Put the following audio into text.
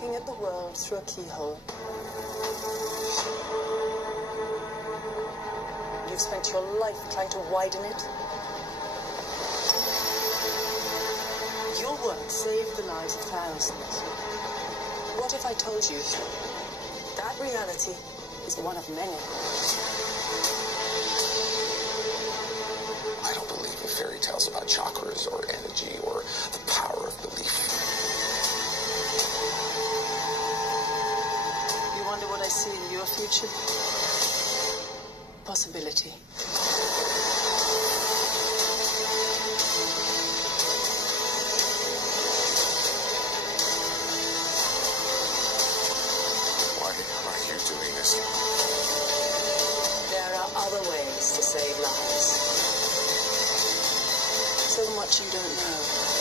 looking at the world through a keyhole. You've spent your life trying to widen it. Your work saved the lives of thousands. What if I told you that reality is one of many? I don't believe in fairy tales about chakras or energy or the power of belief. You wonder what I see in your future? Possibility. Why are you doing this? There are other ways to save lives. So much you don't know.